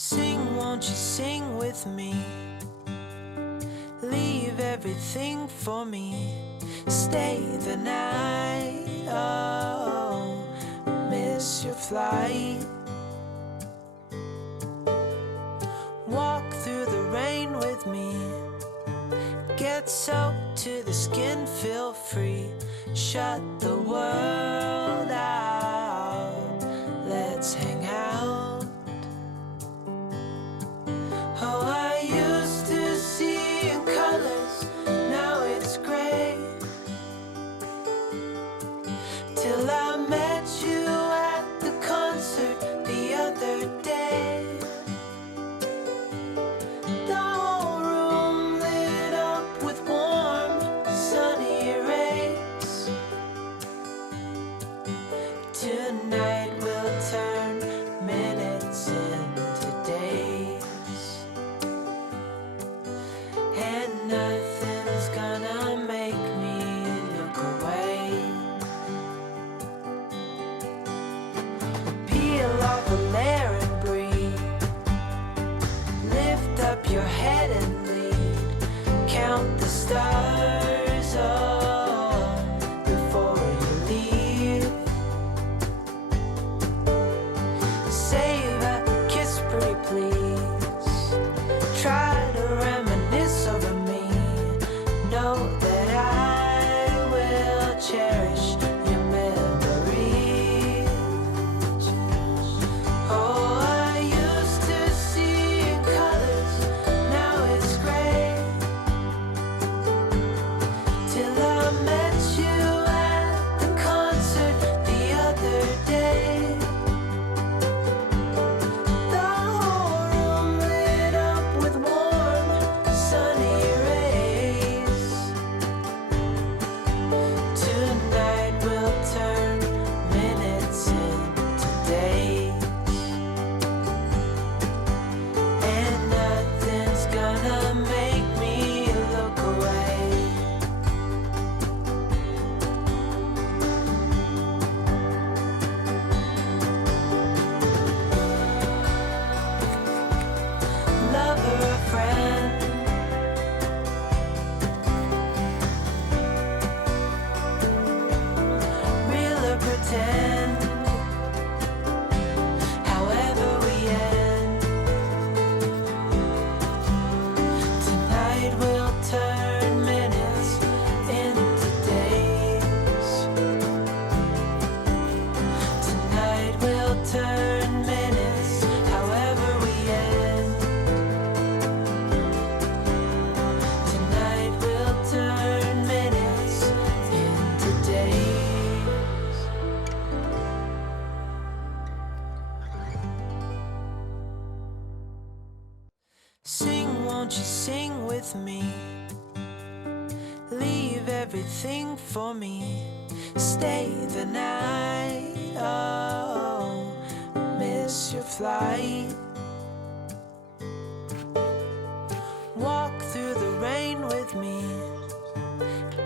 Sing, won't you sing with me? Leave everything for me. Stay the night. Oh, miss your flight. Walk through the rain with me. Get soaked to the skin, feel free. Shut the world out. Let's hang out. Oh, I used to see in colors, now it's gray. Till I met you at the concert the other day. The whole room lit up with warm, sunny rays. Tonight we'll turn minutes into days. And nothing's gonna make me look away. Peel off a layer and breathe. Lift up your head and lead. Count the stars, oh, before you leave. Save a kiss, pretty please. Try to reminisce over me. Know that I will cherish your memories. Oh, I used to see in colors, now it's gray. Till I met you at the concert the other day. The whole room lit up with warm, sunny rays. Tonight we'll turn minutes into days. And nothing's gonna make me look away. Lover or friend, real or pretend, however we end. Tonight we'll turn minutes into days. Tonight we'll turn minutes, however we end. Tonight we'll turn minutes into days. Sing, won't you sing with me? Leave everything for me. Stay the night. Oh, miss your flight. Walk through the rain with me.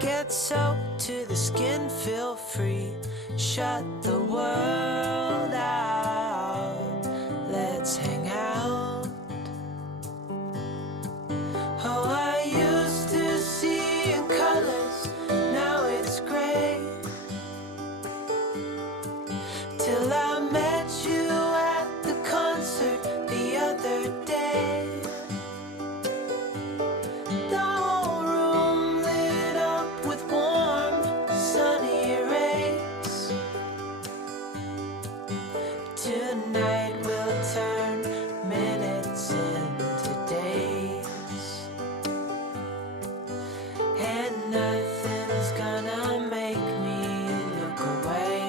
Get soaked to the skin, feel free. Shut the world out. Let's hang out. Oh, I used to see in colors, now it's gray. Till I met you at the concert the other day. The whole room lit up with warm, sunny rays. Tonight we'll turn minutes into days. And nothing's gonna make me look away.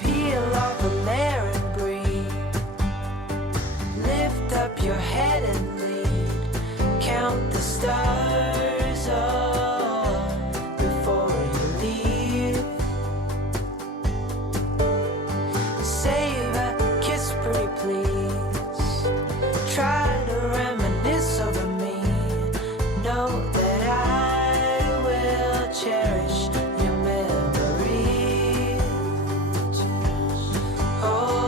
Peel off a layer and breathe. Lift up your head and lead. Count the stars, oh, before you leave. Save a kiss, pretty please. Try to reminisce over me. Know that I will cherish your memories. Oh,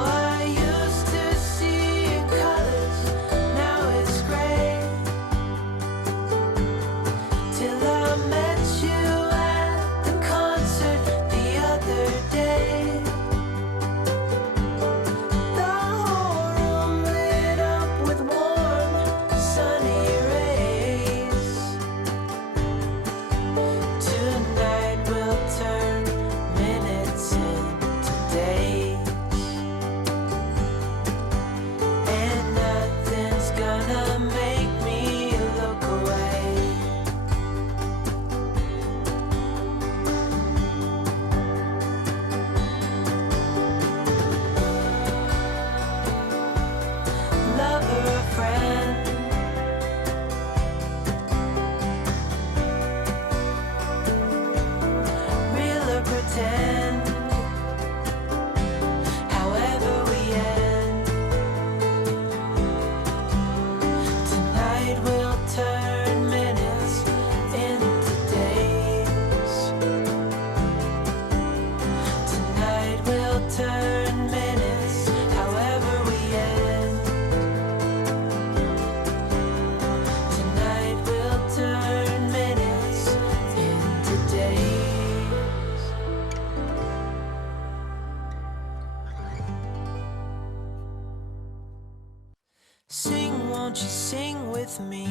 Sing, won't you sing with me?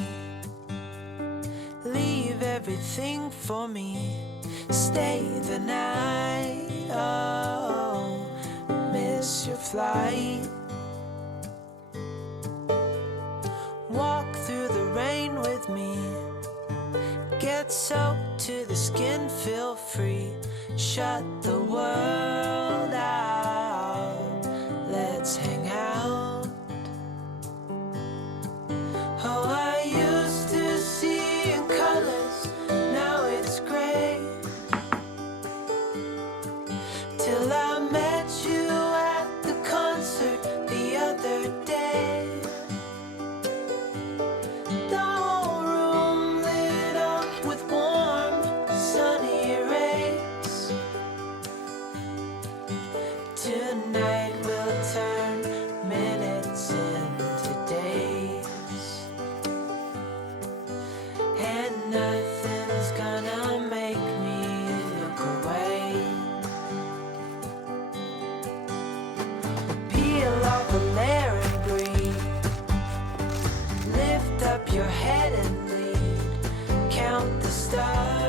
Leave everything for me. Stay the night. Oh, miss your flight. Walk through the rain with me. Get soaked to the skin, feel free. Shut the world out. Let's hang out. Oh, I used to see in colors, now it's gray. Till I met you at the concert the other day. The whole room lit up with warm, sunny rays. Tonight we'll turn minutes into days, and nothing's gonna make me look away. Peel off a layer and breathe. Lift up your head and lead. Count the stars.